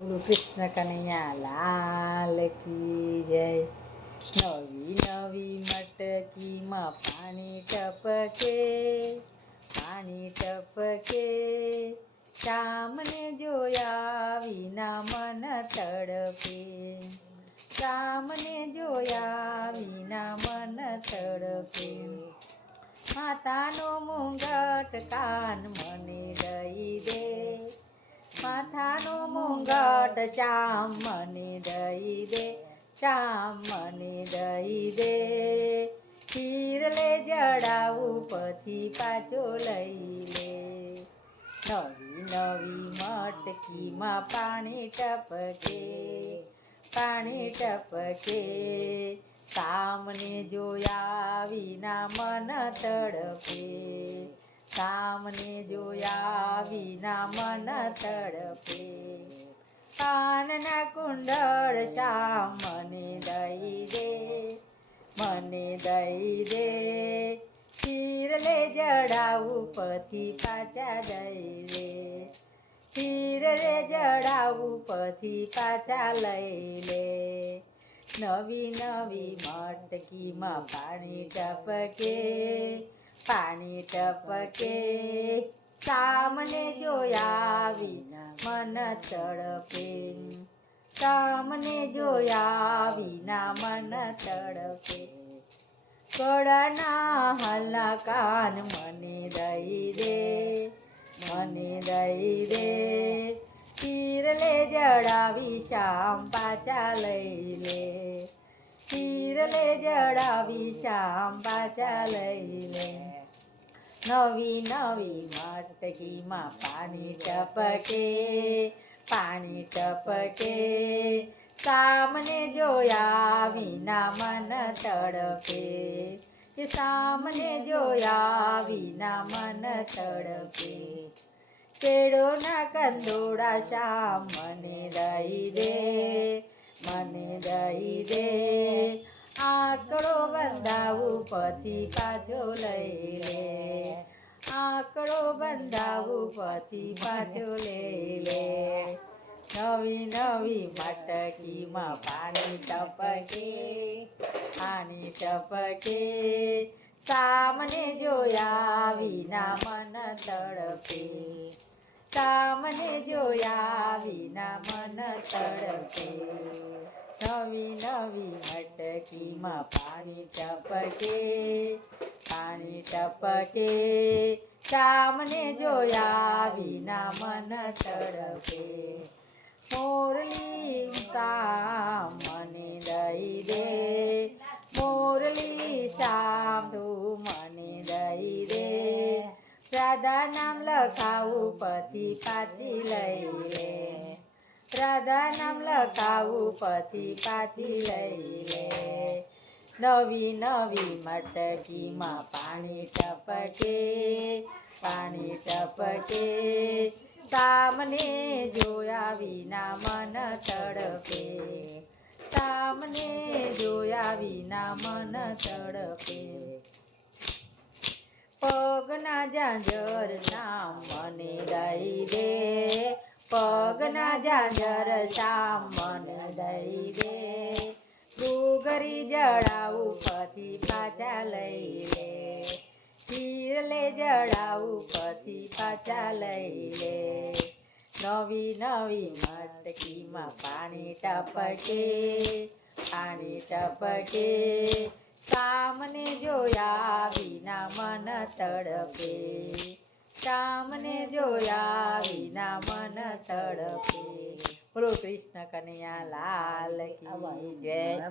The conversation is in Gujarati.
ગુરુ કૃષ્ણ કનૈયા, લાલ કી જય. નવી નવી મટકીમાં પાણી ટપકે પાણી ટપકે. શામને જોયા વિના મન તડપે. શામને જોયા વિના મન તડપે. માતાનો મુંગટ કાન મને દઈ દે. માથાનો મુંગટ ચામ મને દઈ દે ચામ મને દઈ દે. ખીર લે જડાવું, પછી પાછો લઈ લે. નવી નવી મટકીમાં પાણી ટપકે પાણી ટપકે. સામને જોયા વિના મન તડપે સામને જોયા વિના મન તડપે. કાનના કુંડળ શ્યામ મને દઈ દે, મને દઈ દે. ખીરલે જડાવું, પછી પાછા દઈ દે ખીરલે જડાવું, પછી પાછા લઈ લે. નવી નવી મટકીમાં પાણી ટપકે. પાણી ટપકે, સામને જોયા વિના મન તડપે. સામને જોયા વિના મન તડપે. કડાના હલા કાન મને દઈ દે, મને દઈ દે. તીર લે જડાવી શામ પાછા લઈ લે. તીર લે જડાવી શાંબા લે નવી નવી મટકીમાં પાણી ટપકે પાણી ટપકે. સામને જોયા વિના મન તડપે કે સામને જોયા વિના મન તડપે કેળોના કંદોડા શ્યામ મને દઈ દે. મને દઈ દે. આંકડો બંધાવું પછી પાછો લઈ લે. આંકડો બંધાવું પછી પાછો લઈ લે. નવી નવી મટકીમાં પાણી ટપકે પાણી ટપકે. સામને જોયા વિના મન તડપે. મટકીમાં પાણી ટપકે પાણી ટપકે સામને જોયા વિના મન તડપે. મોરલી શામ મને દઈ દે, મોરલી શામ તું મને દઈ દે. રાધા નામ લખાવું પછી પાછી લઈ લે. રાધા નામ લખાવું, પછી પાછી લઈ લે નવી નવી મટકીમાં પાણી ટપકે પાણી ટપકે. સામને જોયા વિના મન તડપે સામને જોયા વિના મન તડપે પગના જાંજર નામ મને ગાઈ દે. પગના જાજર શામ મને દઈ દે, ડુગરી જડાવું પછી પાછા લઈ લે તીર લે જડાવું પછી પાછા લઈ લે. નવી નવી મટકીમાં પાણી ટપકે પાણી ટપકે સામને જોયા વિના મન તડપે સામને જોયા વિના મન તડપે. બોલો કૃષ્ણ કન્યા લાલ જય.